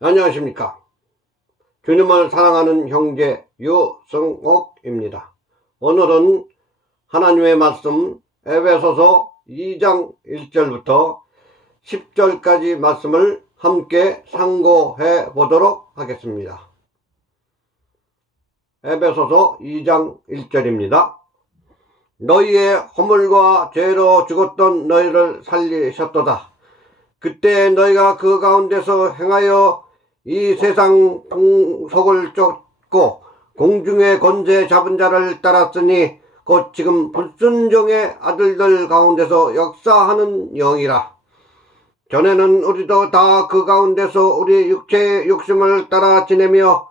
안녕하십니까. 주님을 사랑하는 형제 유성옥입니다. 오늘은 하나님의 말씀 에베소서 2장 1절부터 10절까지 말씀을 함께 상고해 보도록 하겠습니다. 에베소서 2장 1절입니다. 너희의 허물과 죄로 죽었던 너희를 살리셨도다. 그때 너희가 그 가운데서 행하여 이 세상 풍속을 쫓고 공중의 권세 잡은 자를 따랐으니 곧 지금 불순종의 아들들 가운데서 역사하는 영이라. 전에는 우리도 다 그 가운데서 우리 육체의 욕심을 따라 지내며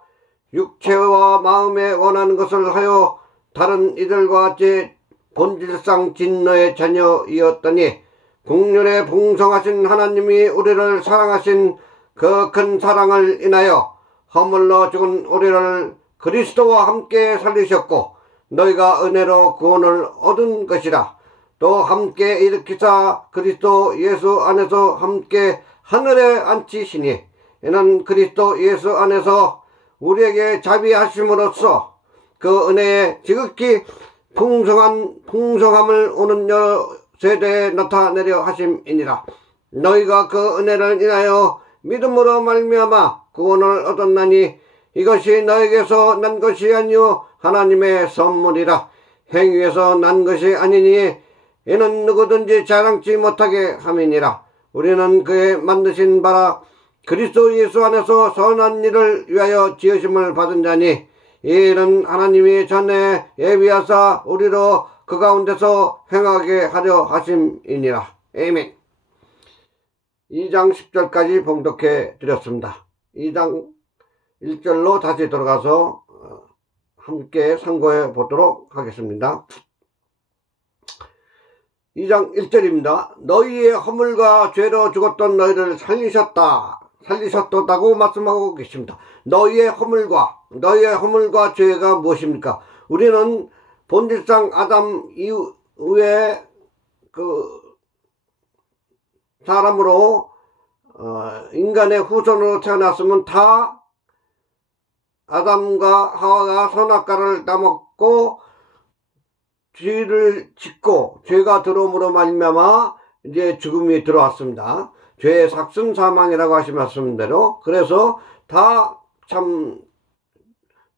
육체와 마음에 원하는 것을 하여 다른 이들과 같이 본질상 진노의 자녀이었더니 국률에 풍성하신 하나님이 우리를 사랑하신 그 큰 사랑을 인하여 허물로 죽은 우리를 그리스도와 함께 살리셨고 너희가 은혜로 구원을 얻은 것이라. 또 함께 일으키사 그리스도 예수 안에서 함께 하늘에 앉히시니 이는 그리스도 예수 안에서 우리에게 자비하심으로써 그 은혜의 지극히 풍성함을 오는 세대에 나타내려 하심이니라. 너희가 그 은혜를 인하여 믿음으로 말미암아 구원을 얻었나니 이것이 너에게서 난 것이 아니요 하나님의 선물이라. 행위에서 난 것이 아니니 이는 누구든지 자랑치 못하게 함이니라. 우리는 그의 만드신 바라 그리스도 예수 안에서 선한 일을 위하여 지으심을 받은 자니 이 일은 하나님이 전에 예비하사 우리로 그 가운데서 행하게 하려 하심이니라. 아멘. 2장 10절까지 봉독해 드렸습니다. 2장 1절로 다시 들어가서 함께 상고해 보도록 하겠습니다. 2장 1절입니다. 너희의 허물과 죄로 죽었던 너희를 살리셨다고 말씀하고 계십니다. 너희의 허물과 죄가 무엇입니까? 우리는 본질상 아담 이후에 그 사람으로 인간의 후손으로 태어났으면 다 아담과 하와가 선악과를 따먹고 죄를 짓고 죄가 들어옴으로 말미암아 이제 죽음이 들어왔습니다. 죄의 삭슨 사망이라고 하신 말씀대로. 그래서 다 참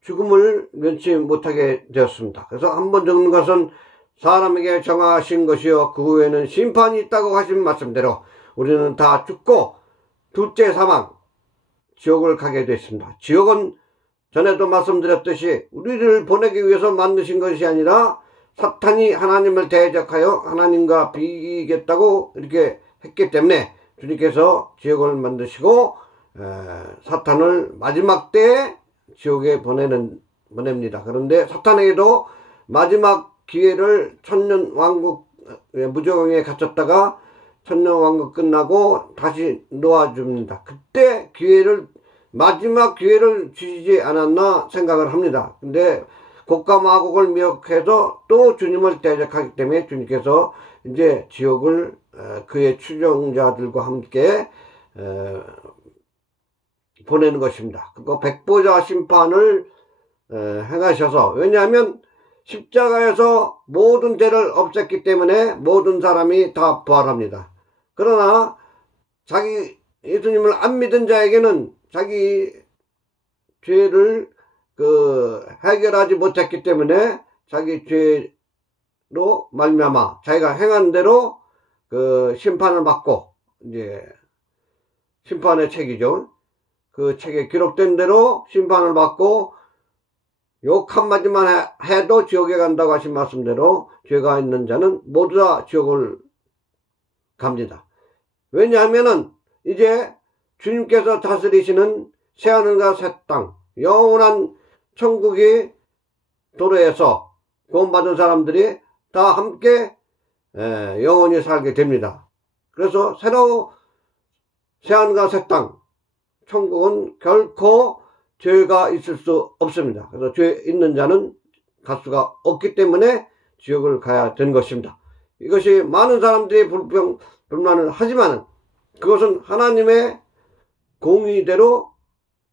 죽음을 면치 못하게 되었습니다. 그래서 한번 죽는 것은 사람에게 정하신 것이요 그 후에는 심판이 있다고 하신 말씀대로 우리는 다 죽고 둘째 사망 지옥을 가게 되었습니다. 지옥은 전에도 말씀드렸듯이 우리를 보내기 위해서 만드신 것이 아니라 사탄이 하나님을 대적하여 하나님과 비기겠다고 이렇게 했기 때문에 주님께서 지옥을 만드시고 사탄을 마지막 때에 지옥에 보냅니다. 그런데 사탄에게도 마지막 기회를 천년왕국 무저항에 갇혔다가 천년왕국 끝나고 다시 놓아줍니다. 그때 마지막 기회를 주시지 않았나 생각을 합니다. 근데 곡과마곡을 미혹해서 또 주님을 대적하기 때문에 주님께서 이제 지옥을 그의 추종자들과 함께 보내는 것입니다. 그리고 백보자 심판을 행하셔서, 왜냐하면 십자가에서 모든 죄를 없앴기 때문에 모든 사람이 다 부활합니다. 그러나 예수님을 안 믿은 자에게는 자기 죄를 해결하지 못했기 때문에 자기 죄로 말미암아 자기가 행한 대로 심판을 받고, 이제 심판의 책이죠. 그 책에 기록된 대로 심판을 받고 욕 한마디만 해도 지옥에 간다고 하신 말씀대로 죄가 있는 자는 모두 다 지옥을 갑니다. 왜냐하면은 이제 주님께서 다스리시는 새하늘과 새 땅, 영원한 천국이 도래해서 구원받은 사람들이 다 함께 영원히 살게 됩니다. 그래서 새하늘과 새 땅, 천국은 결코 죄가 있을 수 없습니다. 그래서 죄 있는 자는 갈 수가 없기 때문에 지옥을 가야 되는 것입니다. 이것이 많은 사람들이 불만을 하지만 그것은 하나님의 공의대로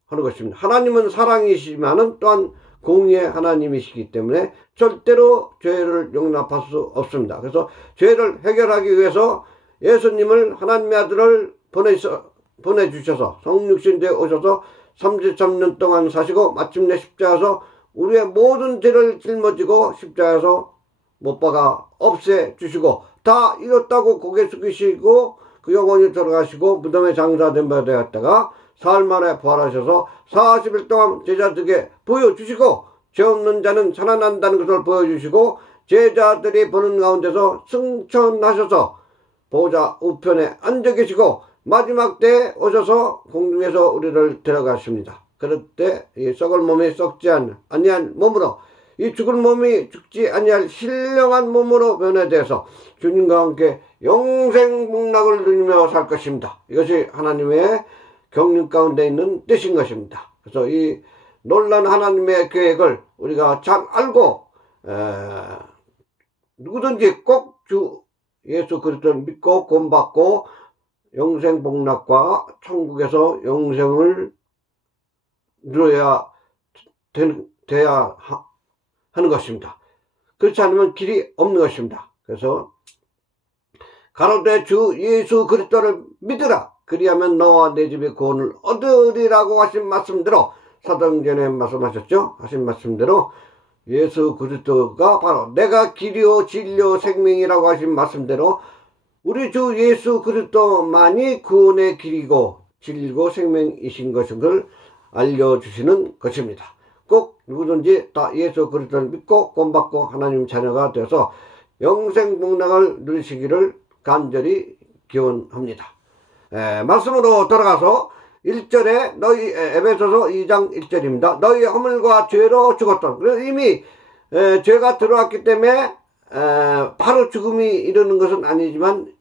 하는 것입니다. 하나님은 사랑이시지만은 또한 공의의 하나님이시기 때문에 절대로 죄를 용납할 수 없습니다. 그래서 죄를 해결하기 위해서 예수님을 하나님의 아들을 보내주셔서 성육신되어 오셔서 33년 동안 사시고 마침내 십자가에서 우리의 모든 죄를 짊어지고 십자가에서 못 박아 없애주시고 다 이뤘다고 고개 숙이시고 그 영혼이 들어가시고 무덤에 장사된 바 되었다가 사흘 만에 부활하셔서 40일 동안 제자들에게 보여주시고 죄 없는 자는 살아난다는 것을 보여주시고 제자들이 보는 가운데서 승천하셔서 보좌 우편에 앉아 계시고 마지막 때에 오셔서 공중에서 우리를 데려가십니다. 그럴 때 이 썩을 몸이 썩지 아니한 몸으로 이 죽을 몸이 죽지 아니할 신령한 몸으로 변화되어서 주님과 함께 영생복락을 누리며 살 것입니다. 이것이 하나님의 경륜 가운데 있는 뜻인 것입니다. 그래서 이 놀라운 하나님의 계획을 우리가 잘 알고 누구든지 꼭 주 예수 그리스도를 믿고 구원받고 영생복락과 천국에서 영생을 누려야 돼야 하는 것입니다. 그렇지 않으면 길이 없는 것입니다. 그래서 가로되 주 예수 그리스도를 믿으라 그리하면 너와 내 집이 구원을 얻으리라고 하신 말씀대로 사도행전에 말씀하셨죠. 하신 말씀대로 예수 그리스도가 바로 내가 길이요 진리요 생명이라고 하신 말씀대로 우리 주 예수 그리스도만이 구원의 길이고 진리고 생명이신 것을 알려주시는 것입니다. 꼭 누구든지 다 예수 그리스도를 믿고 구원받고 하나님 자녀가 되어서 영생복락을 누리시기를 간절히 기원합니다. 말씀으로 돌아가서 1절에 너희 에베소서 2장 1절입니다. 너희 허물과 죄로 죽었던. 그래서 이미 죄가 들어왔기 때문에 바로 죽음이 이르는 것은 아니지만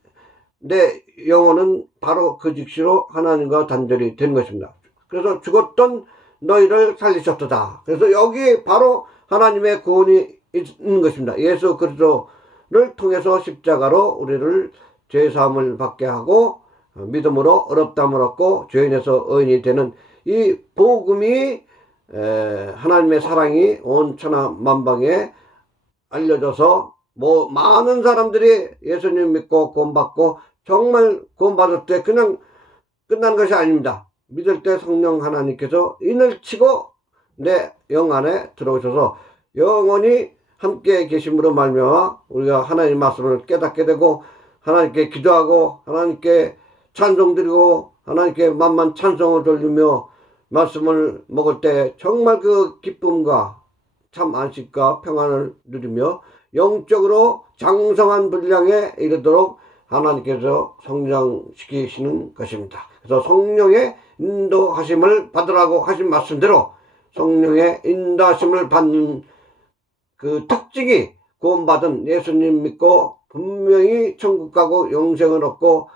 내 영혼은 바로 그 즉시로 하나님과 단절이 된 것입니다. 그래서 죽었던 너희를 살리셨도다. 그래서 여기 바로 하나님의 구원이 있는 것입니다. 예수 그리스도를 통해서 십자가로 우리를 죄사함을 받게 하고 믿음으로 어렵담을 얻고 죄인에서 의인이 되는 이 복음이 하나님의 사랑이 온 천하 만방에 알려져서 많은 사람들이 예수님 믿고 구원받고 정말 구원받을 때 그냥 끝난 것이 아닙니다. 믿을 때 성령 하나님께서 인을 치고 내 영 안에 들어오셔서 영원히 함께 계심으로 말미암아 우리가 하나님 말씀을 깨닫게 되고 하나님께 기도하고 하나님께 찬송드리고 하나님께 만만 찬송을 돌리며 말씀을 먹을 때 정말 그 기쁨과 참 안식과 평안을 누리며 영적으로 장성한 분량에 이르도록 하나님께서 성장시키시는 것입니다. 그래서 성령의 인도하심을 받으라고 하신 말씀대로 성령의 인도하심을 받는 그 특징이 구원받은 예수님 믿고 분명히 천국 가고 영생을 얻고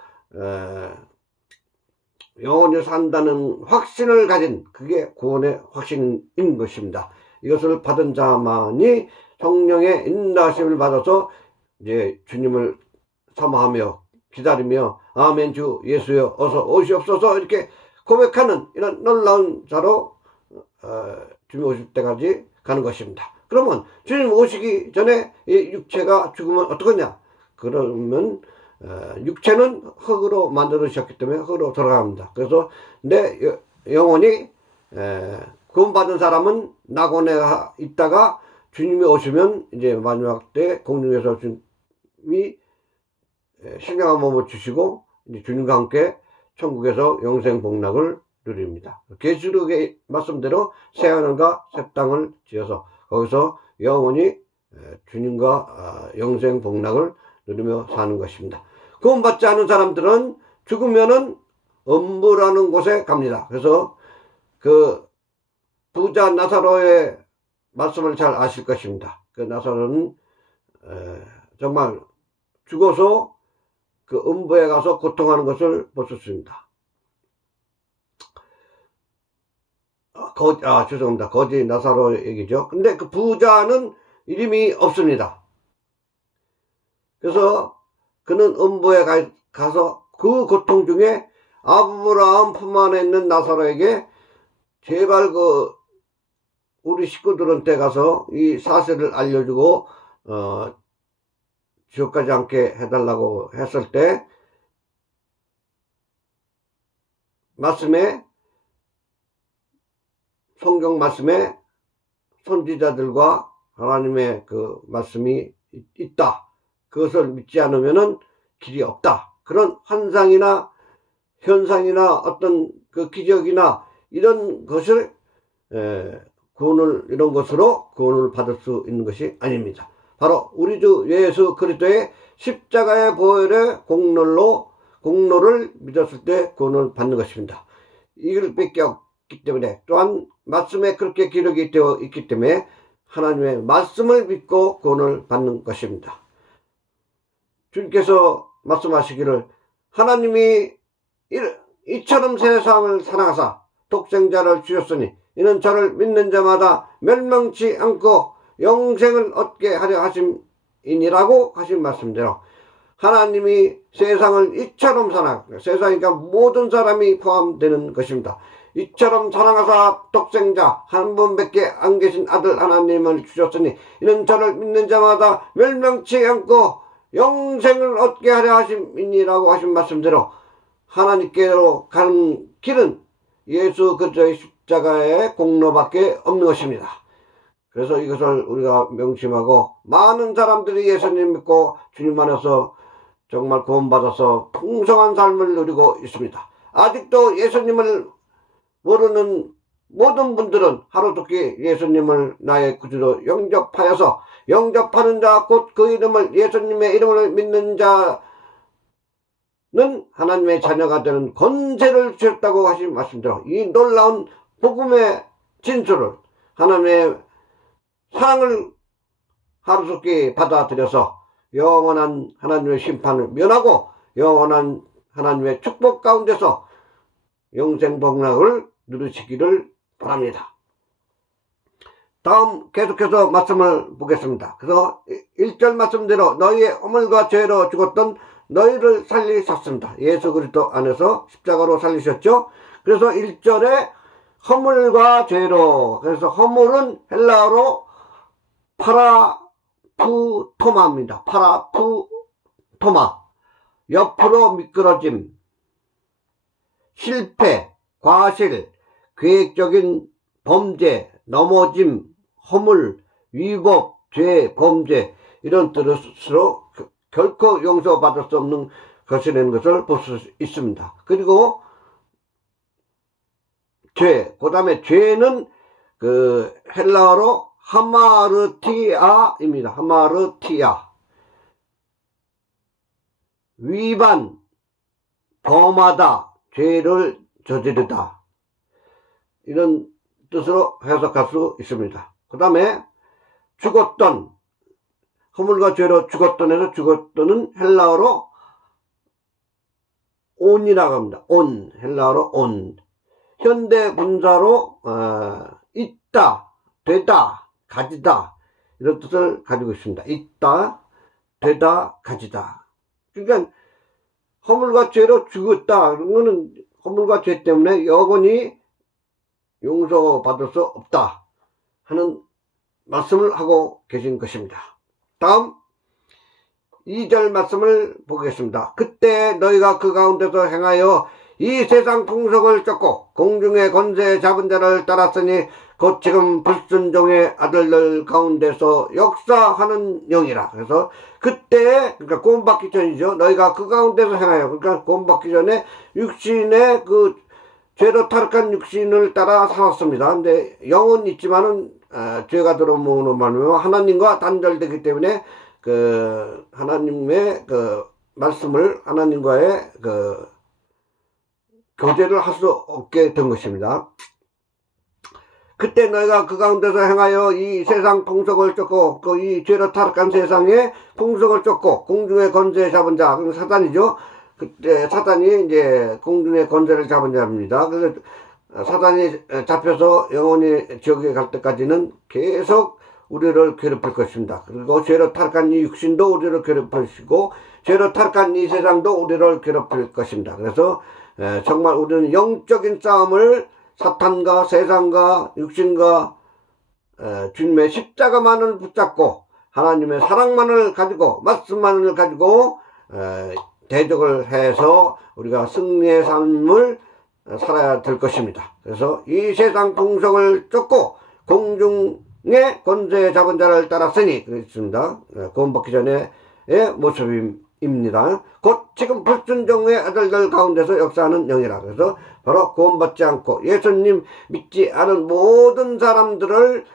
영원히 산다는 확신을 가진 그게 구원의 확신인 것입니다. 이것을 받은 자만이 성령의 인도하심을 받아서 이제 주님을 사모하며 기다리며 아멘 주 예수여 어서 오시옵소서 이렇게 고백하는 이런 놀라운 자로 주님 오실 때까지 가는 것입니다. 그러면 주님 오시기 전에 이 육체가 죽으면 어떡하냐? 그러면 육체는 흙으로 만들어주셨기 때문에 흙으로 돌아갑니다. 그래서 내 영혼이 구원받은 사람은 낙원에 있다가 주님이 오시면 이제 마지막 때 공중에서 주님이 신령한 몸을 주시고 이제 주님과 함께 천국에서 영생복락을 누립니다. 계시록의 말씀대로 새하늘과 새 땅을 지어서 거기서 영원히 주님과 영생복락을 누리며 사는 것입니다. 구원받지 않은 사람들은 죽으면은 음부라는 곳에 갑니다. 그래서 그 부자 나사로의 말씀을 잘 아실 것입니다. 그 나사로는 정말 죽어서 그 음부에 가서 고통하는 것을 보셨습니다. 죄송합니다. 거지 나사로 얘기죠. 근데 그 부자는 이름이 없습니다. 그래서 그는 음부에 가서 그 고통 중에 아브라함 품 안에 있는 나사로에게 제발 우리 식구들한테 가서 이 사실을 알려주고 지옥 가지 않게 해달라고 했을 때 성경 말씀에 선지자들과 하나님의 그 말씀이 있다. 그것을 믿지 않으면은 길이 없다. 그런 환상이나 현상이나 어떤 그 기적이나 이런 것을 이런 것으로 구원을 받을 수 있는 것이 아닙니다. 바로 우리 주 예수 그리스도의 십자가의 보혈의 공로를 믿었을 때 구원을 받는 것입니다. 이걸 뺏겼기 때문에 또한 말씀에 그렇게 기록이 되어 있기 때문에 하나님의 말씀을 믿고 구원을 받는 것입니다. 주님께서 말씀하시기를 하나님이 이처럼 세상을 사랑하사 독생자를 주셨으니 이는 저를 믿는 자마다 멸망치 않고 영생을 얻게 하려 하심이니라고 하신 말씀대로 하나님이 세상을 이처럼 세상이니까 모든 사람이 포함되는 것입니다. 이처럼 사랑하사 독생자 한 분밖에 안 계신 아들 하나님을 주셨으니 이는 저를 믿는 자마다 멸망치 않고 영생을 얻게 하려 하심이니라고 하신 말씀대로 하나님께로 가는 길은 예수 그리스도의 십자가의 공로밖에 없는 것입니다. 그래서 이것을 우리가 명심하고 많은 사람들이 예수님 믿고 주님 안에서 정말 구원받아서 풍성한 삶을 누리고 있습니다. 아직도 예수님을 모르는 모든 분들은 하루속히 예수님을 나의 구주로 영접하여서 영접하는 자 곧 그 이름을 예수님의 이름을 믿는 자는 하나님의 자녀가 되는 권세를 주셨다고 하신 말씀대로 이 놀라운 복음의 진술을 하나님의 사랑을 하루속히 받아들여서 영원한 하나님의 심판을 면하고 영원한 하나님의 축복 가운데서 영생복락을 누리시기를 바랍니다. 다음 계속해서 말씀을 보겠습니다. 그래서 1절 말씀대로 너희의 허물과 죄로 죽었던 너희를 살리셨습니다. 예수 그리스도 안에서 십자가로 살리셨죠. 그래서 1절에 허물과 죄로, 그래서 허물은 헬라어로 파라푸토마입니다. 파라푸토마, 옆으로 미끄러짐, 실패, 과실, 계획적인 범죄, 넘어짐, 허물, 위법, 죄, 범죄 이런 뜻으로 결코 용서받을 수 없는 것이라는 것을 볼 수 있습니다. 그리고 죄, 그 다음에 죄는 그 헬라어로 하마르티아입니다. 하마르티아. 위반, 범하다, 죄를 저지르다 이런 뜻으로 해석할 수 있습니다. 그 다음에 죽었던, 허물과 죄로 죽었던에서 죽었던은 헬라어로 온이라고 합니다. 온, 헬라어로 온. 현대 분사로 있다, 되다, 가지다 이런 뜻을 가지고 있습니다. 있다, 되다, 가지다. 그러니까 허물과 죄로 죽었다. 그런 거는 허물과 죄 때문에 영원히 용서받을 수 없다 하는 말씀을 하고 계신 것입니다. 다음 2절 말씀을 보겠습니다. 그때 너희가 그 가운데서 행하여 이 세상 풍속을 쫓고 공중의 권세 잡은 자를 따랐으니 곧 지금 불순종의 아들들 가운데서 역사하는 영이라. 그래서 그때, 그러니까 구원받기 전이죠. 너희가 그 가운데서 행하여, 그러니까 구원받기 전에 육신의 그 죄로 타락한 육신을 따라 살았습니다. 근데 영은 있지만은 죄가 들어옴으로 말미암아 하나님과 단절되기 때문에 그 하나님의 그 말씀을 하나님과의 그 교제를 할 수 없게 된 것입니다. 그때 너희가 그 가운데서 행하여 이 세상 풍속을 쫓고 그 이 죄로 타락한 세상의 풍속을 쫓고 공중의 권세 잡은 자, 그건 사단이죠. 그때 사단이 이제 공중의 권세를 잡은 자입니다. 그래서 사단이 잡혀서 영원히 지옥에 갈 때까지는 계속 우리를 괴롭힐 것입니다. 그리고 죄로 타락한 이 육신도 우리를 괴롭히시고 죄로 타락한 이 세상도 우리를 괴롭힐 것입니다. 그래서 정말 우리는 영적인 싸움을 사탄과 세상과 육신과 주님의 십자가만을 붙잡고 하나님의 사랑만을 가지고 말씀만을 가지고 대적을 해서 우리가 승리의 삶을 살아야 될 것입니다. 그래서 이 세상 풍속을 쫓고 공중의 권세 잡은 자를 따랐으니 그렇습니다. 구원받기 전의 모습입니다. 곧 지금 불순종의 아들들 가운데서 역사하는 영이라. 그래서 바로 구원받지 않고 예수님 믿지 않은 모든 사람들을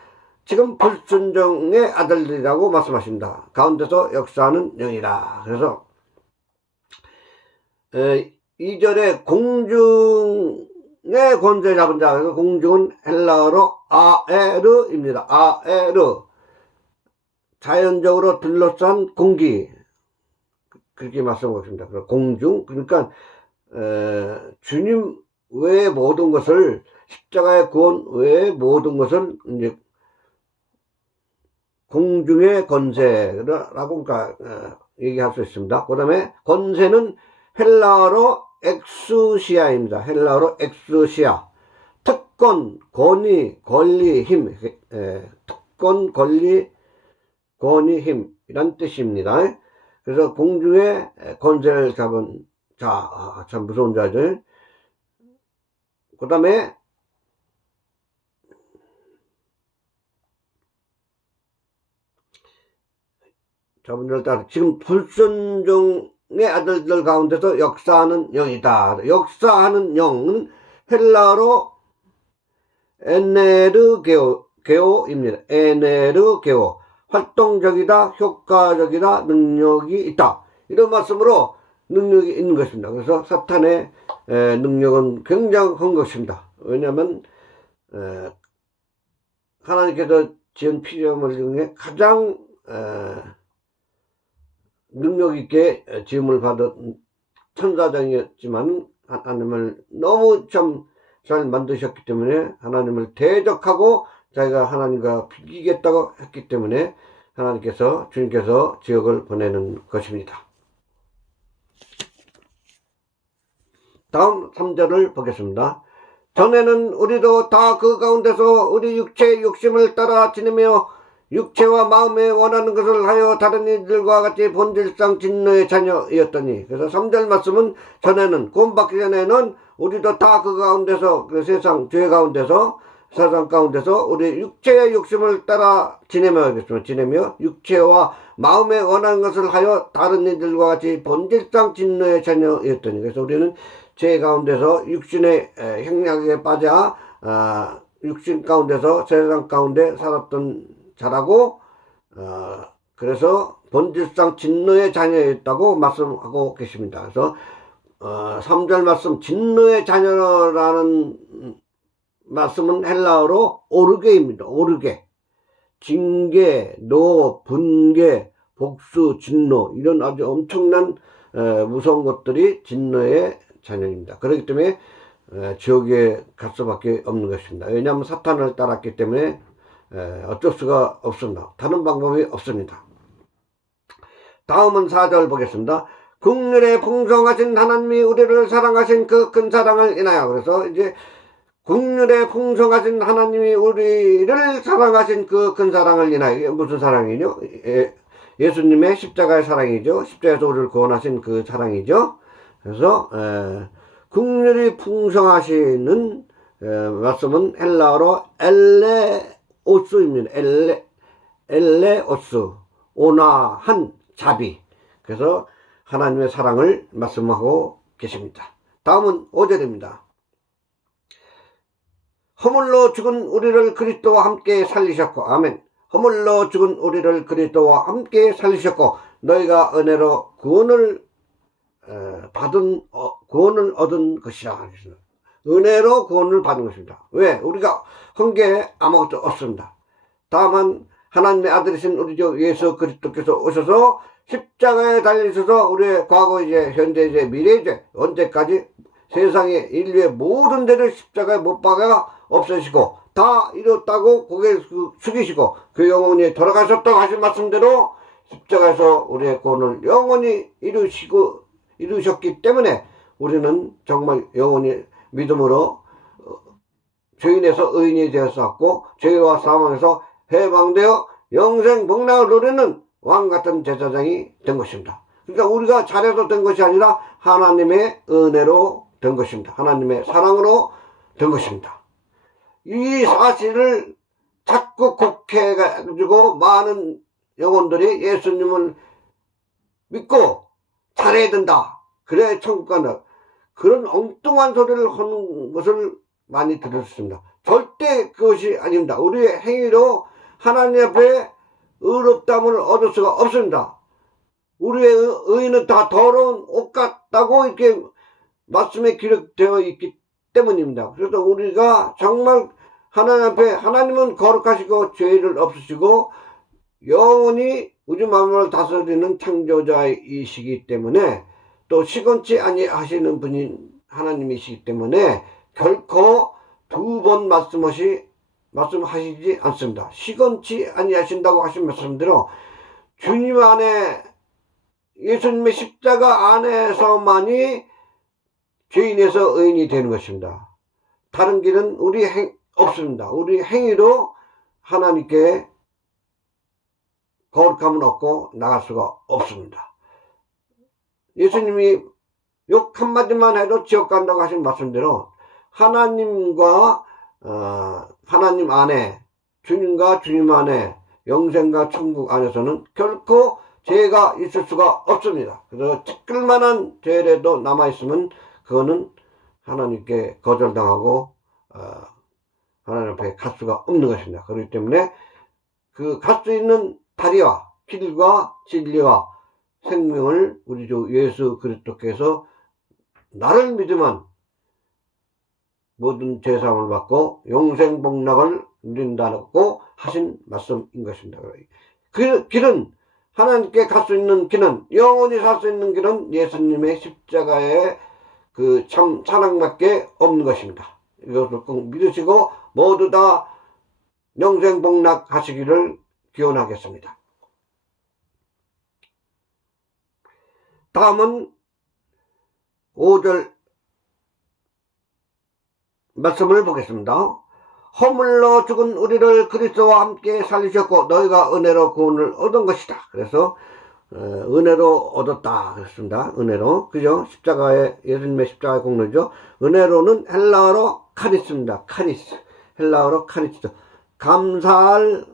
지금 불순종의 아들들이라고 말씀하십니다. 가운데서 역사하는 영이라. 그래서 2절에 공중의 권세 잡은 자. 그래서 공중은 헬라어로 아에르입니다. 아에르. 자연적으로 둘러싼 공기. 그렇게 말씀하고 있습니다. 공중. 그러니까 주님 외의 모든 것을, 십자가의 구원 외의 모든 것을 이제 공중의 권세라고 얘기할 수 있습니다. 그 다음에 권세는 헬라어로 엑스시아입니다. 헬라어로 엑스시아. 특권, 권위, 권리, 힘. 특권, 권리, 권위, 힘. 이란 뜻입니다. 그래서 공중의 권세를 잡은 자, 참 무서운 자들. 그 다음에 자분들 따라 지금 불순종의 아들들 가운데서 역사하는 영이다. 역사하는 영은 헬라어로 에네르게오입니다. 에네르게오. 활동적이다, 효과적이다, 능력이 있다. 이런 말씀으로 능력이 있는 것입니다. 그래서 사탄의 능력은 굉장한 것입니다. 왜냐하면 하나님께서 지은 피조물 중에 가장 능력 있게 지음을 받은 천사장이었지만 하나님을 너무 참 잘 만드셨기 때문에 하나님을 대적하고 자기가 하나님과 비기겠다고 했기 때문에 하나님께서, 주님께서 지옥을 보내는 것입니다. 다음 3절을 보겠습니다. 전에는 우리도 다 그 가운데서 우리 육체의 욕심을 따라 지내며 육체와 마음에 원하는 것을 하여 다른 이들과 같이 본질상 진노의 자녀이었더니. 그래서 3절 말씀은 전에는, 구원받기 전에는 우리도 다 그 가운데서, 그 세상 죄 가운데서, 세상 가운데서 우리 육체의 욕심을 따라 지내며 육체와 마음에 원하는 것을 하여 다른 이들과 같이 본질상 진노의 자녀였더니. 그래서 우리는 죄 가운데서 육신의 행락에 빠져 육신 가운데서 세상 가운데 살았던 자라고 그래서 본질상 진노의 자녀였다고 말씀하고 계십니다. 그래서 3절 말씀, 진노의 자녀라는 말씀은 헬라어로 오르게입니다. 오르게. 징계, 노, 분계, 복수, 진노, 이런 아주 엄청난 무서운 것들이 진노의 자녀입니다. 그렇기 때문에 지옥에 갈 수밖에 없는 것입니다. 왜냐하면 사탄을 따랐기 때문에 어쩔 수가 없습니다. 다른 방법이 없습니다. 다음은 4절 보겠습니다. 국률에 풍성하신 하나님이 우리를 사랑하신 그 큰 사랑을 인하여. 그래서 이제 국률에 풍성하신 하나님이 우리를 사랑하신 그 큰 사랑을 인하여. 이게 무슨 사랑이죠? 예수님의 십자가의 사랑이죠. 십자가에서 우리를 구원하신 그 사랑이죠. 그래서 국률이 풍성하시는 말씀은 헬라어로 엘레오스입니다. 엘레오스, 온화한 자비. 그래서 하나님의 사랑을 말씀하고 계십니다. 다음은 5절입니다. 허물로 죽은 우리를 그리스도와 함께 살리셨고, 아멘. 허물로 죽은 우리를 그리스도와 함께 살리셨고, 너희가 은혜로 구원을 얻은 것이라. 은혜로 구원을 받은 것입니다. 왜? 우리가 한 게 아무것도 없습니다. 다만 하나님의 아들이신 우리 주 예수 그리스도께서 오셔서 십자가에 달리셔서 우리의 과거 이제 현재 이제 미래 이제 언제까지 세상의 인류의 모든 죄를 십자가에 못 박아 없애시고 다 이뤘다고 고개 숙이시고 그 영원히 돌아가셨다고 하신 말씀대로 십자가에서 우리의 구원을 영원히 이루셨기 때문에 우리는 정말 영원히 믿음으로 죄인에서 의인이 되었었고 죄와 사망에서 해방되어 영생 복락을 누리는 왕같은 제사장이 된 것입니다. 그러니까 우리가 잘해서 된 것이 아니라 하나님의 은혜로 된 것입니다. 하나님의 사랑으로 된 것입니다. 이 사실을 자꾸 곡해가지고 많은 영혼들이 예수님을 믿고 잘해야 된다, 그래야 천국 간다, 그런 엉뚱한 소리를 하는 것을 많이 들었습니다. 절대 그것이 아닙니다. 우리의 행위로 하나님 앞에 의롭다함을 얻을 수가 없습니다. 우리의 의는 다 더러운 옷 같다고 이렇게 말씀에 기록되어 있기 때문입니다. 그래서 우리가 정말 하나님 앞에, 하나님은 거룩하시고 죄를 없으시고 영원히 우주 만물을 다스리는 창조자이시기 때문에, 또 시건치 아니하시는 분인 하나님이시기 때문에 결코 두 번 말씀하시지 않습니다. 시건치 아니하신다고 하신 말씀대로 주님 안에, 예수님의 십자가 안에서만이 죄인에서 의인이 되는 것입니다. 다른 길은 없습니다. 우리 행위로 하나님께 거룩함을 얻고 나갈 수가 없습니다. 예수님이 욕 한마디만 해도 지옥 간다고 하신 말씀대로 하나님과 하나님 안에, 주님과 주님 안에, 영생과 천국 안에서는 결코 죄가 있을 수가 없습니다. 그래서 티끌만한 죄라도 남아있으면 그거는 하나님께 거절당하고 하나님 앞에 갈 수가 없는 것입니다. 그렇기 때문에 그 갈 수 있는 다리와 길과 진리와 생명을 우리 주 예수 그리스도께서 나를 믿으면 모든 죄사함을 받고 영생 복락을 누린다고 하신 말씀인 것입니다. 그 길은, 하나님께 갈 수 있는 길은, 영원히 살 수 있는 길은 예수님의 십자가의 그 참 사랑밖에 없는 것입니다. 이것을 꼭 믿으시고 모두 다 영생 복락 하시기를 기원하겠습니다. 다음은 5절 말씀을 보겠습니다. 허물로 죽은 우리를 그리스도와 함께 살리셨고 너희가 은혜로 구원을 얻은 것이다. 그래서 은혜로 얻었다 그랬습니다. 은혜로, 그죠? 십자가의, 예수님의 십자가의 공로죠. 은혜로는 헬라어로 카리스입니다. 카리스, 헬라어로 카리스, 감사할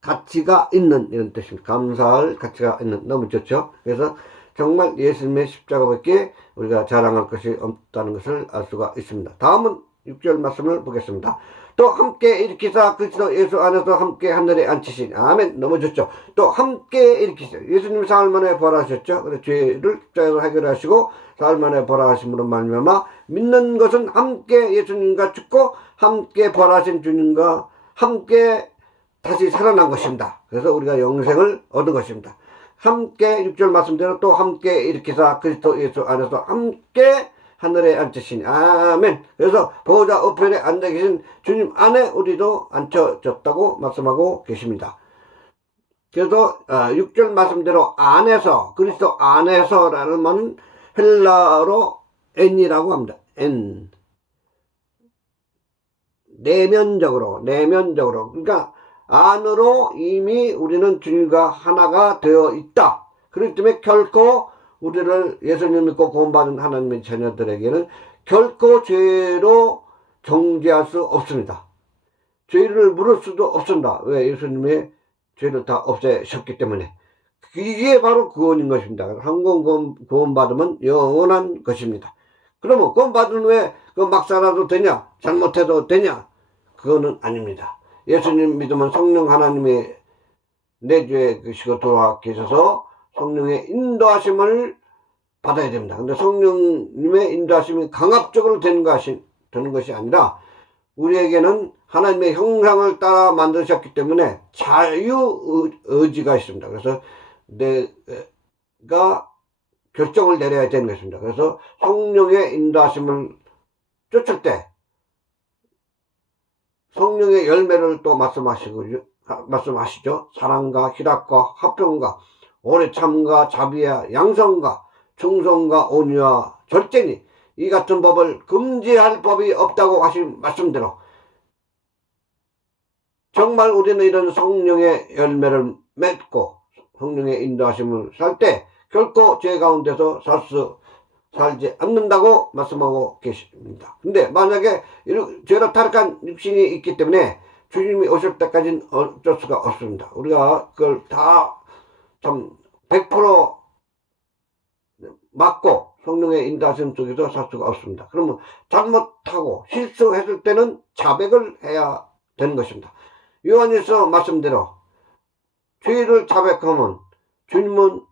가치가 있는, 이런 뜻입니다. 감사할 가치가 있는. 너무 좋죠? 그래서 정말 예수님의 십자가밖에 우리가 자랑할 것이 없다는 것을 알 수가 있습니다. 다음은 6절 말씀을 보겠습니다. 또 함께 일으키사 그리스도 예수 안에서 함께 하늘에 앉히신, 아멘. 너무 좋죠. 또 함께 일으키사, 예수님 사흘 만에 부활하셨죠. 그래서 죄를 십자가에서 해결하시고 사흘 만에 부활하심으로 말미암아 믿는 것은 함께 예수님과 죽고 함께 부활하신 주님과 함께 다시 살아난 것입니다. 그래서 우리가 영생을 얻은 것입니다. 함께 6절 말씀대로 또 함께 일으키사 그리스도 예수 안에서 함께 하늘에 앉으시니, 아멘. 그래서 보호자 우편에 앉아 계신 주님 안에 우리도 앉혀졌다고 말씀하고 계십니다. 그래서 6절 말씀대로 안에서, 그리스도 안에서라는 말은 헬라어로 N이라고 합니다. N. 내면적으로. 그러니까 안으로 이미 우리는 주님과 하나가 되어 있다. 그렇기 때문에 결코 우리를, 예수님 믿고 구원받은 하나님의 자녀들에게는 결코 죄로 정죄할 수 없습니다. 죄를 물을 수도 없습니다. 왜? 예수님의 죄를 다 없애셨기 때문에. 이게 바로 구원인 것입니다. 한 번 구원받으면 영원한 것입니다. 그러면 구원받은 후에 막 살아도 되냐? 잘못해도 되냐? 그거는 아닙니다. 예수님 믿으면 성령 하나님이 내주에 계시고 돌아와 계셔서 성령의 인도하심을 받아야 됩니다. 근데 성령님의 인도하심이 강압적으로 되는 것이 아니라 우리에게는 하나님의 형상을 따라 만드셨기 때문에 자유의지가 있습니다. 그래서 내가 결정을 내려야 되는 것입니다. 그래서 성령의 인도하심을 쫓을 때 성령의 열매를 또 말씀하시죠. 사랑과 희락과 화평과 오래 참과 자비와 양성과 충성과 온유와 절제니 이 같은 법을 금지할 법이 없다고 하신 말씀대로 정말 우리는 이런 성령의 열매를 맺고 성령의 인도하심을 살 때 결코 죄 가운데서 살지 않는다고 말씀하고 계십니다. 근데 만약에 죄로 타락한 육신이 있기 때문에 주님이 오실 때까지는 어쩔 수가 없습니다. 우리가 그걸 다 참 100% 맞고 성령의 인도하심 속에서 살 수가 없습니다. 그러면 잘못하고 실수했을 때는 자백을 해야 되는 것입니다. 요한일서 말씀대로 죄를 자백하면 주님은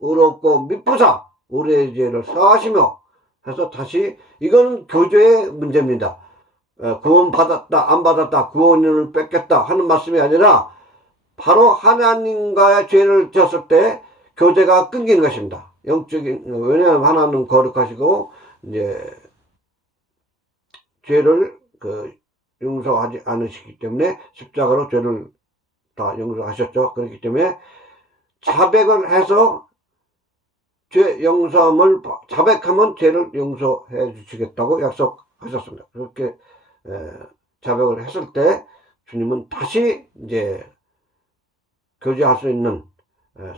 의롭고 미쁘사 우리의 죄를 사하시며 해서 다시 이건 교제의 문제입니다. 구원 받았다 안 받았다 구원을 뺏겼다 하는 말씀이 아니라 바로 하나님과의 죄를 지었을 때 교제가 끊기는 것입니다. 영적인, 왜냐하면 하나님은 거룩하시고 이제 죄를 용서하지 않으시기 때문에 십자가로 죄를 다 용서하셨죠. 그렇기 때문에 자백을 해서 죄 용서함을 자백하면 죄를 용서해 주시겠다고 약속하셨습니다. 그렇게 자백을 했을 때 주님은 다시 이제 교제할 수 있는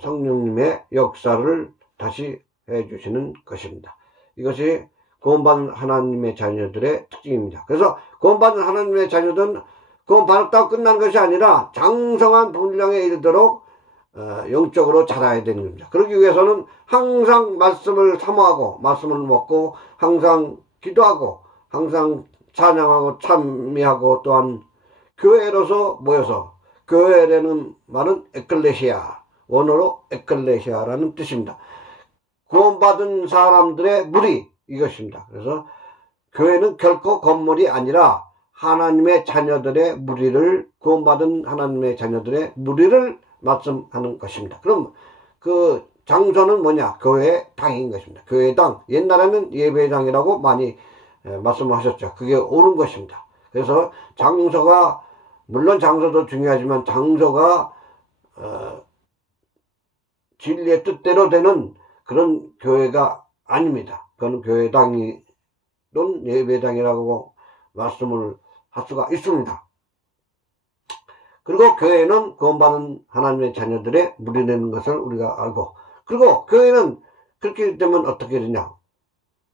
성령님의 역사를 다시 해 주시는 것입니다. 이것이 구원받은 하나님의 자녀들의 특징입니다. 그래서 구원받은 하나님의 자녀들은 구원받았다고 끝나는 것이 아니라 장성한 분량에 이르도록 영적으로 자라야 되는 겁니다. 그러기 위해서는 항상 말씀을 사모하고 말씀을 먹고 항상 기도하고 항상 찬양하고 찬미하고 또한 교회로서 모여서 교회라는 말은 에클레시아 원어로 에클레시아라는 뜻입니다. 구원받은 사람들의 무리 이것입니다. 그래서 교회는 결코 건물이 아니라 하나님의 자녀들의 무리를 구원받은 하나님의 자녀들의 무리를 말씀하는 것입니다. 그럼 그 장소는 뭐냐? 교회 당인 것입니다. 교회당 옛날에는 예배당이라고 많이 말씀하셨죠. 그게 옳은 것입니다. 그래서 장소가 물론 장소도 중요하지만 장소가 진리의 뜻대로 되는 그런 교회가 아닙니다. 그건 교회당이든 예배당이라고 말씀을 할 수가 있습니다. 그리고 교회는 구원받은 하나님의 자녀들의 무리라는 것을 우리가 알고, 그리고 교회는 그렇게 되면 어떻게 되냐?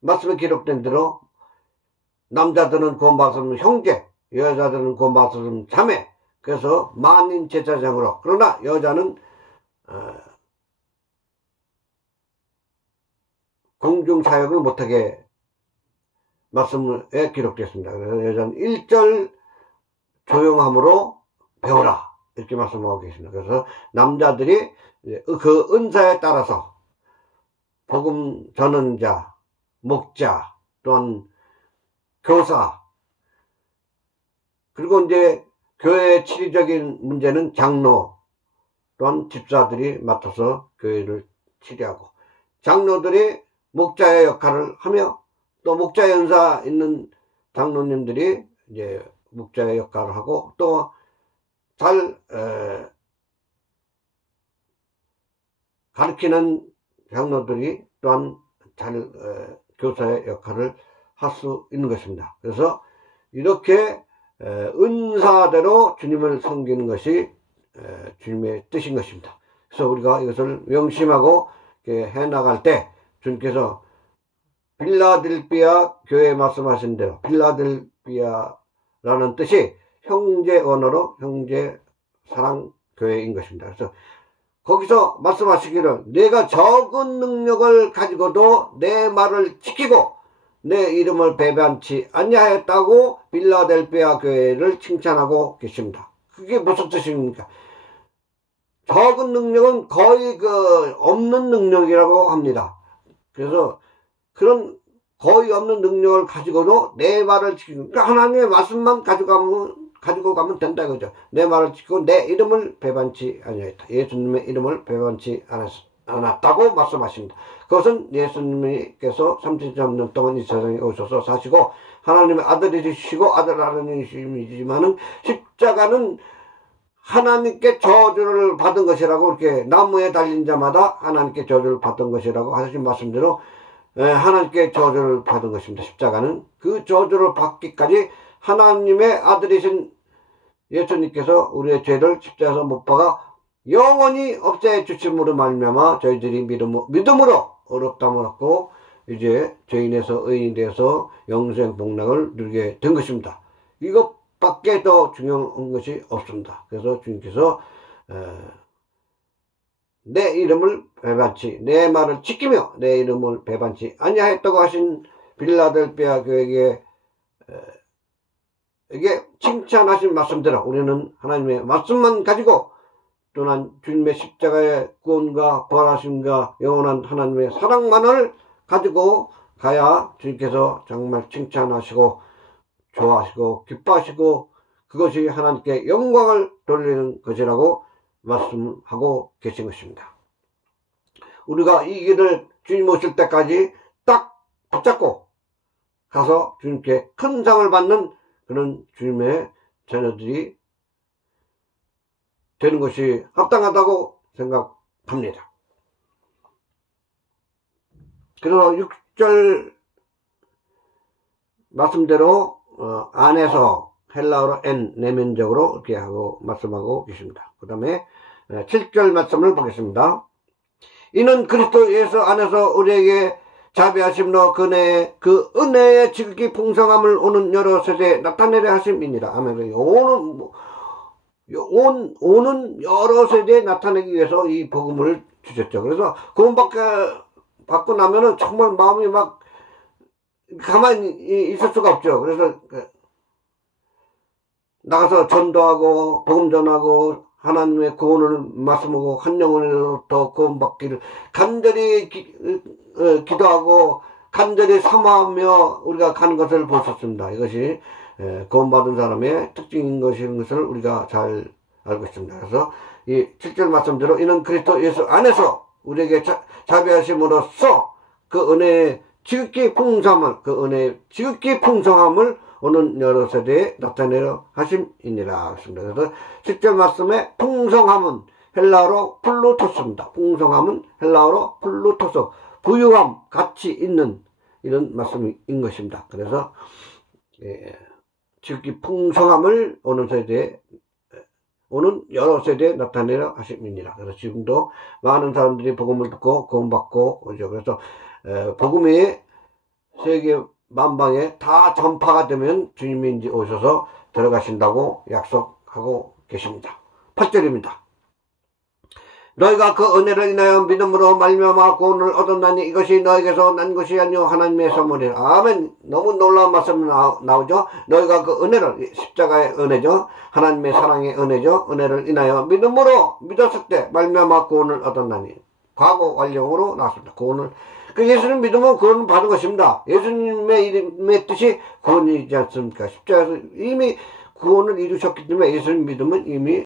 말씀에 기록된 대로 남자들은 구원받은 형제, 여자들은 구원받은 자매, 그래서 만인 제사장으로, 그러나 여자는 공중사역을 못하게 말씀에 기록되었습니다. 그래서 여자는 1절 조용함으로 배우라 이렇게 말씀하고 계십니다. 그래서 남자들이 그 은사에 따라서 복음 전언자, 목자, 또한 교사, 그리고 이제 교회의 치리적인 문제는 장로, 또한 집사들이 맡아서 교회를 치리하고, 장로들이 목자의 역할을 하며, 또 목자 연사 있는 장로님들이 이제 목자의 역할을 하고, 또 잘 가르치는 장로들이 또한 잘 교사의 역할을 할 수 있는 것입니다. 그래서 이렇게 은사대로 주님을 섬기는 것이 주님의 뜻인 것입니다. 그래서 우리가 이것을 명심하고 해나갈 때 주님께서 빌라델피아 교회에 말씀하신 대로, 빌라델피아라는 뜻이 형제 언어로 형제 사랑 교회인 것입니다. 그래서 거기서 말씀하시기를 내가 적은 능력을 가지고도 내 말을 지키고 내 이름을 배반치 아니하였다고 빌라델피아 교회를 칭찬하고 계십니다. 그게 무슨 뜻입니까? 적은 능력은 거의 없는 능력이라고 합니다. 그래서 그런 거의 없는 능력을 가지고도 내 말을 지키고, 그러니까 하나님의 말씀만 가지고 가면 된다 이거죠. 내 말을 지키고 내 이름을 배반치 아니하였다. 예수님의 이름을 배반치 않았다고 말씀하십니다. 그것은 예수님께서 33년 동안 이 세상에 오셔서 사시고 하나님의 아들이시고 아들 하나님이시지만은 십자가는 하나님께 저주를 받은 것이라고, 이렇게 나무에 달린 자마다 하나님께 저주를 받은 것이라고 하신 말씀대로 하나님께 저주를 받은 것입니다. 십자가는 그 저주를 받기까지 하나님의 아들이신 예수님께서 우리의 죄를 십자가에서 못 박아 영원히 없애 주심으로 말미암아 저희들이 믿음으로 의롭다함을 얻고 이제 죄인에서 의인이 되어서 영생 복락을 누리게 된 것입니다. 이것밖에 더 중요한 것이 없습니다. 그래서 주님께서 내 이름을 배반치 내 말을 지키며 내 이름을 배반치 아니하였다고 하신 빌라델피아 교회에게 이게 칭찬하신 말씀대로 우리는 하나님의 말씀만 가지고 또한 주님의 십자가의 구원과 부활하심과 영원한 하나님의 사랑만을 가지고 가야 주님께서 정말 칭찬하시고 좋아하시고 기뻐하시고 그것이 하나님께 영광을 돌리는 것이라고 말씀하고 계신 것입니다. 우리가 이 길을 주님 오실 때까지 딱 붙잡고 가서 주님께 큰 상을 받는 그런 주님의 자녀들이 되는 것이 합당하다고 생각합니다. 그래서 6절 말씀대로 안에서 헬라어로 내면적으로 이렇게 하고 말씀하고 계십니다. 그 다음에 7절 말씀을 보겠습니다. 이는 그리스도 예수 안에서 우리에게 자비하심로 그 은혜의 지극히 풍성함을 오는 여러 세대에 나타내려 하심이니라. 아멘. 오는 여러 세대에 나타내기 위해서 이 복음을 주셨죠. 그래서 구원 받고 나면은 정말 마음이 막 가만히 있을 수가 없죠. 그래서 나가서 전도하고 복음 전하고 하나님의 구원을 말씀하고 한 영혼으로 더 구원받기를 간절히 기도하고 간절히 사모하며 우리가 가는 것을 보셨습니다. 이것이 구원받은 사람의 특징인 것을 우리가 잘 알고 있습니다. 그래서 이 7절 말씀대로 이는 그리스도 예수 안에서 우리에게 자비하심으로써 그 은혜의 지극히 풍성함을 그 은혜의 지극히 풍성함을 오는 여러 세대에 나타내려 하심이니라. 그래서 7절 말씀에 풍성함은 헬라어로 플루토스입니다. 풍성함은 헬라어로 플루토스, 부유함, 가치 있는 이런 말씀인 것입니다. 그래서 지극히 풍성함을 오는 여러 세대에 나타내려 하심이니라. 그래서 지금도 많은 사람들이 복음을 듣고 구원받고 오죠. 그래서 복음이 세계 만방에 다 전파가 되면 주님이 이제 오셔서 들어가신다고 약속하고 계십니다. 8절입니다. 너희가 그 은혜를 인하여 믿음으로 말미암아 구원을 얻었나니 이것이 너에게서 난 것이 아니요 하나님의 선물이라. 아멘. 너무 놀라운 말씀 나오죠. 너희가 그 은혜를 십자가의 은혜죠. 하나님의 사랑의 은혜죠. 은혜를 인하여 믿음으로 믿었을 때 말미암아 구원을 얻었나니 과거 완료로 나왔습니다. 구원을 예수님 믿으면 구원을 받은 것입니다. 예수님의 이름의 뜻이 구원이지 않습니까? 십자가에서 이미 구원을 이루셨기 때문에 예수님 믿으면 이미